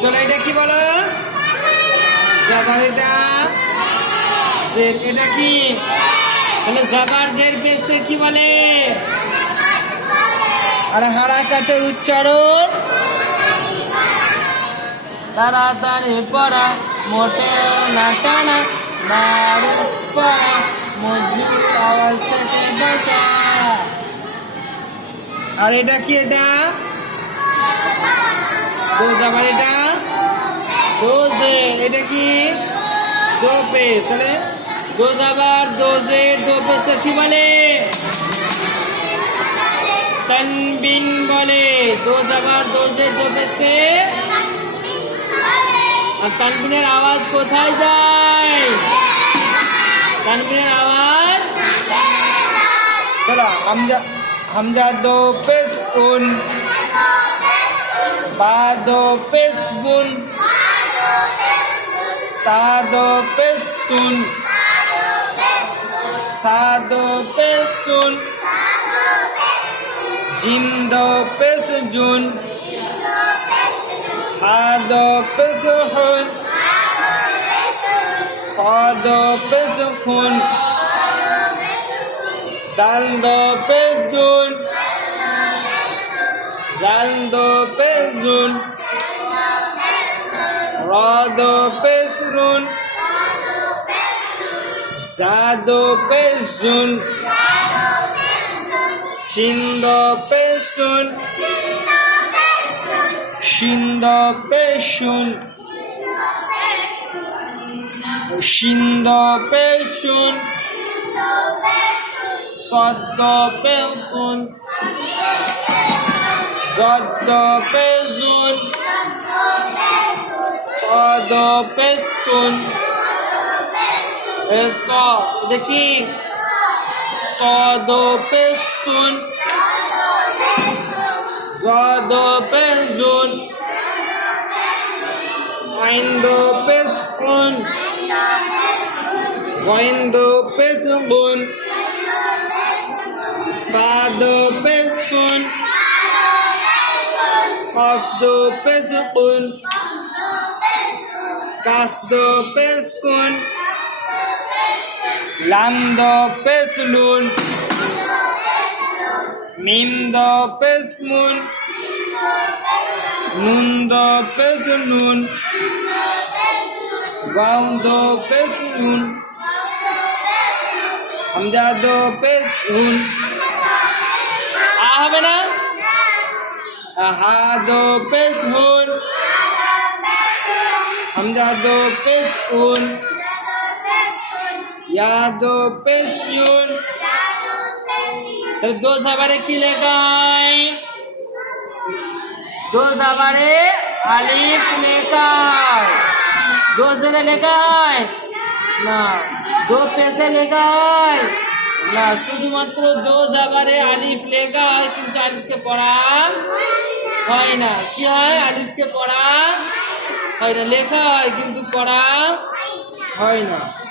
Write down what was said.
চলো এটা কি বলো? জাবার। এটা কি? তাহলে জাবার জের পেশকে কি বলে? আর হারাকাতের উচ্চারণ তাড়াতাড়ি পড়া, মোটেও না টানা, নারী পড়া, মজুর আওয়াজ থেকে বসা। আর এটা কি? এটা দো জাবার, এটা দোজে। এটা কি? দো পেশ। তাহলে দো জাবার দোজে দো পেশে কি বলে? তানবিন বলে। দো জাবার দোজে দো পেশে। আর তানবিনের আওয়াজ কোথায় যায়? তানবিনের আওয়াজ চলো হামজা দো পেশ উন, বা দো পেশ বুন, তা দো পেশ তুন, সা দো পেশ সুন, জিম দো পেশ জুন, হা দো পেশ হুন, খ দো পেশ খুন, দাল দো পেশ দুন, জাল দো পেশ জুন, র দো পেশ রুন, জা দো পেশ জুন, শিন দো পেশ সুন, শিন দো পেশ শুন, শিন দো পেশ শুন, সদ দো পেশ শুন, জদ দো পেশ জুন, ত দো পেশ তুন। দেখি ত দো পেশ তুন, জ দো পেশ জুন, আইন দো পেশ কুন, গইন দো পেশ বুন, ফা দো পেশ ফুন, কফ দো পেশ কুন, কাফ দো পেশ কুন, লাম দো পেশ লুন, মিম দো পেশ মুন, নুন দো পেশ নুন, ওয়াও দো পেশ নুন, হামজা দো পেশ হুন। হবে না? হা দো পেশ হুন, হামজা দো পেশ উন, ইয়া দো পেশ নুন। দো জাবারে কি লেখা হয়? দো জাবারে আলিফ লেখা হয়। দো জেরে লেখা হয় না, দো পেশে লেখা হয় না, শুধুমাত্র দো জাবারে আলিফ লেখা হয়, কিন্তু আলিফকে পড়া হয় না। কি হয়? আলিফকে পড়া হয় না, লেখা হয় কিন্তু পড়া হয় না।